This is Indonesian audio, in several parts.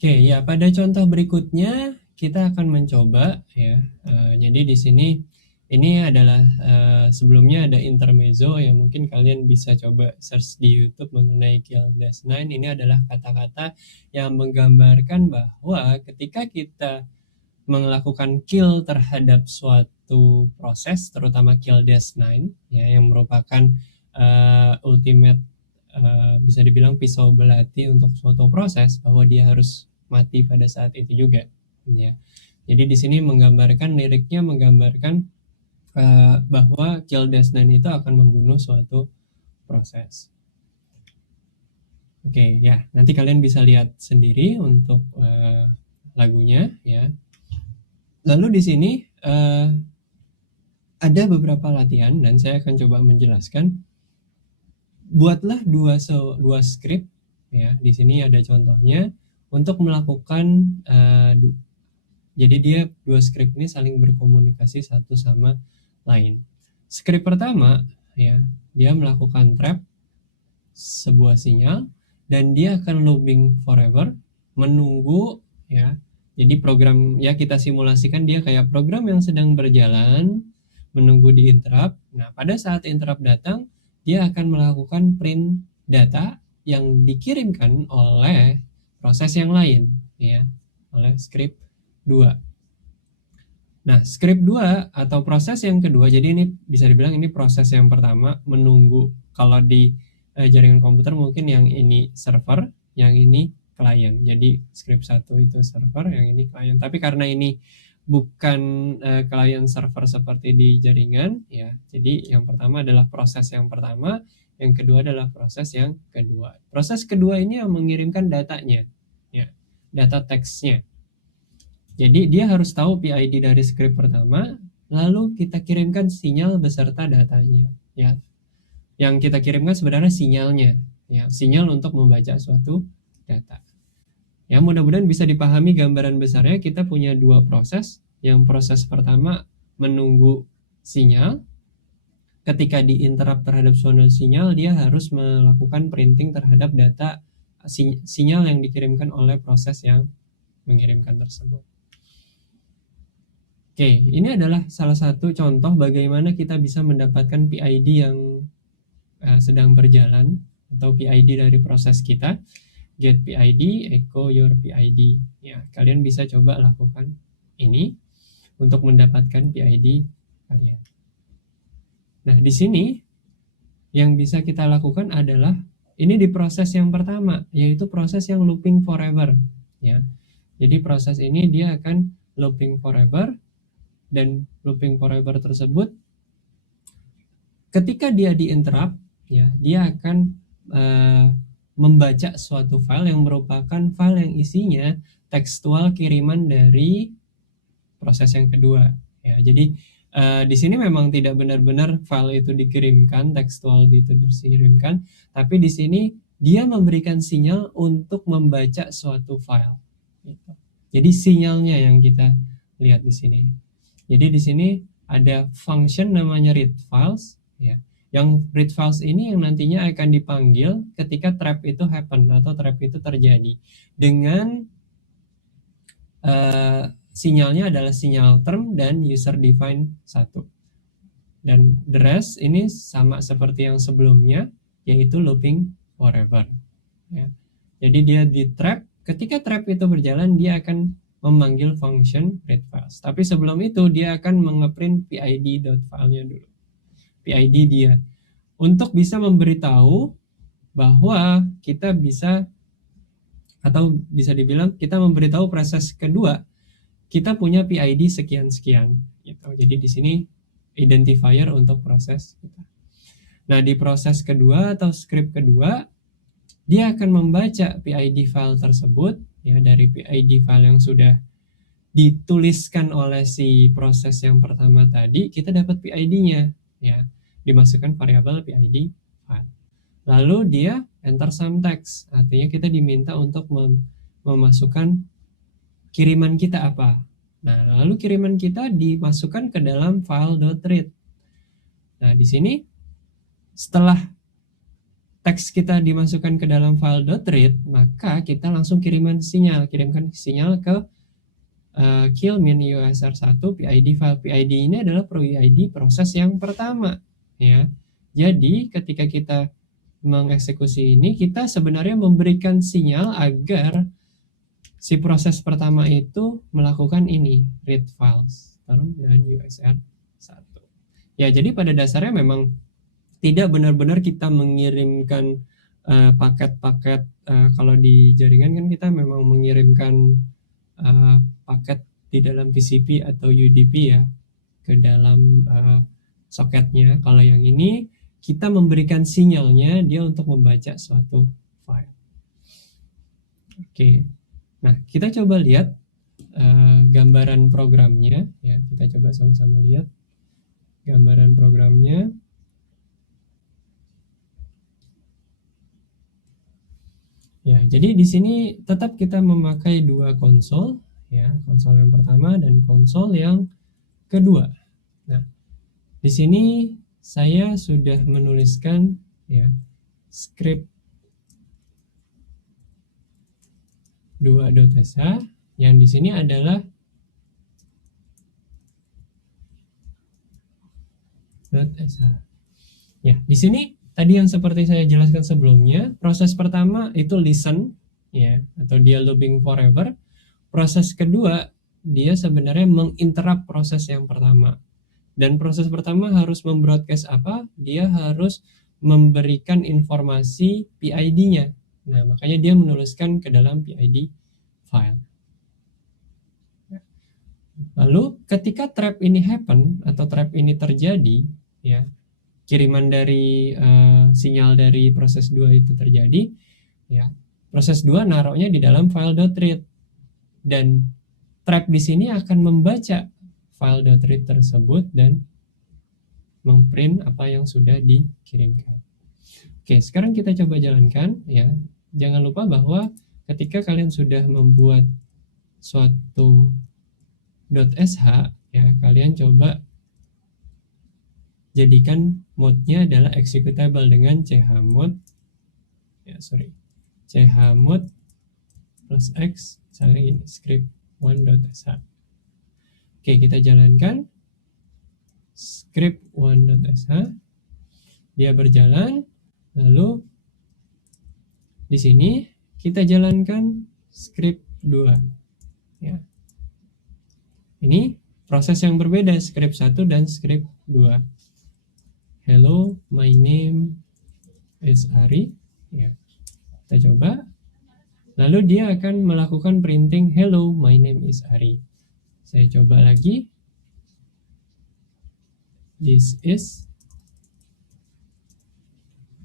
Oke, ya pada contoh berikutnya kita akan mencoba ya. Jadi di sini ini adalah sebelumnya ada intermezzo yang mungkin kalian bisa coba search di YouTube mengenai Kill Dash 9. Ini adalah kata-kata yang menggambarkan bahwa ketika kita melakukan kill terhadap suatu proses, terutama Kill Dash 9 ya, yang merupakan ultimate bisa dibilang pisau belati untuk suatu proses, bahwa dia harus mati pada saat itu juga ya. Jadi di sini menggambarkan liriknya, menggambarkan bahwa Kill Dash 9 itu akan membunuh suatu proses. Oke, ya nanti kalian bisa lihat sendiri untuk lagunya ya. Lalu di sini ada beberapa latihan dan saya akan coba menjelaskan. Buatlah dua script ya. Di sini ada contohnya untuk melakukan jadi dia dua script ini saling berkomunikasi satu sama lain. Script pertama ya, dia melakukan trap sebuah sinyal dan dia akan looping forever, menunggu ya. Jadi program ya, kita simulasikan dia kayak program yang sedang berjalan menunggu di interrupt. Nah, pada saat interrupt datang, dia akan melakukan print data yang dikirimkan oleh proses yang lain ya, oleh script 2. Nah, script 2 atau proses yang kedua, jadi ini bisa dibilang ini proses yang pertama menunggu. Kalau di jaringan komputer mungkin yang ini server, yang ini klien. Jadi script 1 itu server, yang ini klien. Tapi karena ini bukan klien server seperti di jaringan ya. Jadi yang pertama adalah proses yang pertama, yang kedua adalah proses yang kedua. Proses kedua ini yang mengirimkan datanya ya, data teksnya. Jadi dia harus tahu PID dari script pertama, lalu kita kirimkan sinyal beserta datanya. Ya, yang kita kirimkan sebenarnya sinyalnya, ya, sinyal untuk membaca suatu data. Ya, mudah-mudahan bisa dipahami gambaran besarnya. Kita punya dua proses. Yang proses pertama menunggu sinyal. Ketika diinterrupt terhadap suatu sinyal, dia harus melakukan printing terhadap data sinyal yang dikirimkan oleh proses yang mengirimkan tersebut. Oke, ini adalah salah satu contoh bagaimana kita bisa mendapatkan PID yang sedang berjalan atau PID dari proses kita. Get PID, echo your PID. Ya, kalian bisa coba lakukan ini untuk mendapatkan PID kalian. Nah, di sini yang bisa kita lakukan adalah ini di proses yang pertama, yaitu proses yang looping forever. Ya, jadi proses ini dia akan looping forever. Dan looping forever tersebut ketika dia di-interrupt ya, dia akan membaca suatu file yang merupakan file yang isinya tekstual kiriman dari proses yang kedua ya. Jadi di sini memang tidak benar-benar file itu dikirimkan, tekstual itu dikirimkan, tapi di sini dia memberikan sinyal untuk membaca suatu file gitu. Jadi sinyalnya yang kita lihat di sini. Jadi di sini ada function namanya read files ya. Yang read files ini yang nantinya akan dipanggil ketika trap itu happen atau trap itu terjadi. Dengan sinyalnya adalah sinyal term dan user define 1. Dan the rest ini sama seperti yang sebelumnya, yaitu looping forever ya. Jadi dia di trap, ketika trap itu berjalan dia akan memanggil function read files. Tapi sebelum itu dia akan mengeprint PID.file-nya dulu. PID dia. Untuk bisa memberitahu bahwa kita bisa, atau bisa dibilang kita memberitahu proses kedua, kita punya PID sekian-sekian. Gitu. Jadi di sini identifier untuk proses kita. Nah, di proses kedua atau script kedua, dia akan membaca PID file tersebut ya, dari PID file yang sudah dituliskan oleh si proses yang pertama tadi, kita dapat PID-nya ya, dimasukkan variabel PID file. Lalu dia enter some text, artinya kita diminta untuk memasukkan kiriman kita apa. Nah, lalu kiriman kita dimasukkan ke dalam file.read. Nah, di sini setelah teks kita dimasukkan ke dalam file .read, maka kita langsung kirimkan sinyal ke kill min usr1 PID file. PID ini adalah PID proses yang pertama, ya. Jadi ketika kita mengeksekusi ini, kita sebenarnya memberikan sinyal agar si proses pertama itu melakukan ini, read files dan usr1. Ya, jadi pada dasarnya memang tidak benar-benar kita mengirimkan paket-paket, kalau di jaringan kan kita memang mengirimkan paket di dalam TCP atau UDP ya ke dalam soketnya. Kalau yang ini kita memberikan sinyalnya dia untuk membaca suatu file. Oke, nah kita coba lihat gambaran programnya ya. Kita coba sama-sama lihat gambaran programnya. Ya, jadi di sini tetap kita memakai dua konsol, ya, konsol yang pertama dan konsol yang kedua. Nah, di sini saya sudah menuliskan ya script 2.sh yang di sini adalah .sh. Ya, di sini tadi yang seperti saya jelaskan sebelumnya, proses pertama itu listen ya atau dia looping forever. Proses kedua dia sebenarnya menginterrupt proses yang pertama. Dan proses pertama harus membroadcast apa? Dia harus memberikan informasi PID-nya. Nah, makanya dia menuliskan ke dalam PID file. Lalu ketika trap ini happen atau trap ini terjadi, ya, kiriman dari sinyal dari proses 2 itu terjadi, ya, proses 2 naruhnya di dalam file .read dan trap di sini akan membaca file .read tersebut dan memprint apa yang sudah dikirimkan. Oke, sekarang kita coba jalankan ya. Jangan lupa bahwa ketika kalian sudah membuat suatu .sh ya, kalian coba jadikan mode-nya adalah executable dengan chmod chmod plus x, misalnya ini script 1.sh. Oke, kita jalankan script 1.sh, dia berjalan. Lalu di sini kita jalankan script 2 ya. Ini proses yang berbeda, script 1 dan script 2. Hello, my name is Ari ya. Kita coba. Lalu dia akan melakukan printing hello, my name is Ari. Saya coba lagi. This is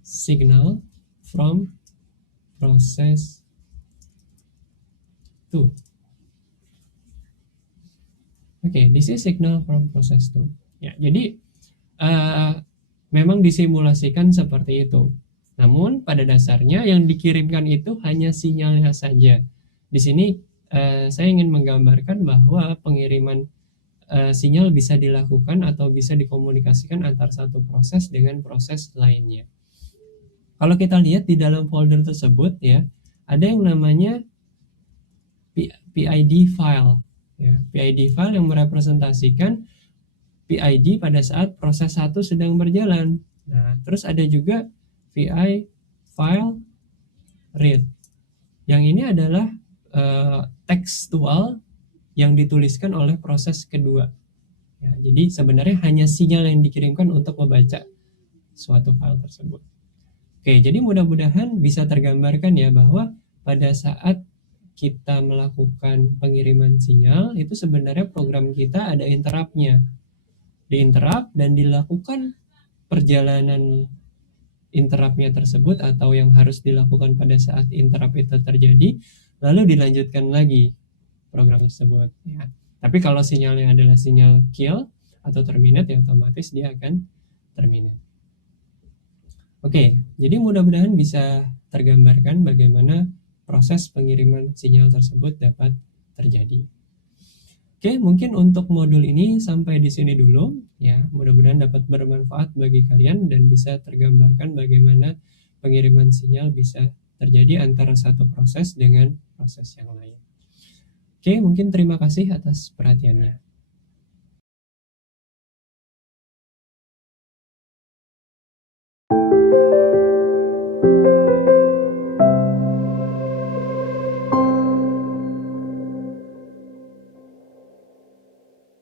signal from process 2. Oke, this is signal from process 2. Ya, jadi memang disimulasikan seperti itu. Namun pada dasarnya yang dikirimkan itu hanya sinyalnya saja. Di sini saya ingin menggambarkan bahwa pengiriman sinyal bisa dilakukan atau bisa dikomunikasikan antar satu proses dengan proses lainnya. Kalau kita lihat di dalam folder tersebut ya, ada yang namanya PID file ya. PID file yang merepresentasikan PID pada saat proses 1 sedang berjalan. Nah, terus ada juga VI file read. Yang ini adalah tekstual yang dituliskan oleh proses kedua. Ya, jadi sebenarnya hanya sinyal yang dikirimkan untuk membaca suatu file tersebut. Oke, jadi mudah-mudahan bisa tergambarkan ya bahwa pada saat kita melakukan pengiriman sinyal itu sebenarnya program kita ada interrupt-nya. Di-interrupt dan dilakukan perjalanan interrupt-nya tersebut atau yang harus dilakukan pada saat interrupt itu terjadi, lalu dilanjutkan lagi program tersebut ya. Tapi kalau sinyalnya adalah sinyal kill atau terminate, ya otomatis dia akan terminate. Oke, jadi mudah-mudahan bisa tergambarkan bagaimana proses pengiriman sinyal tersebut dapat terjadi. Oke, mungkin untuk modul ini sampai di sini dulu ya. Mudah-mudahan dapat bermanfaat bagi kalian dan bisa tergambarkan bagaimana pengiriman sinyal bisa terjadi antara satu proses dengan proses yang lain. Oke, mungkin terima kasih atas perhatiannya.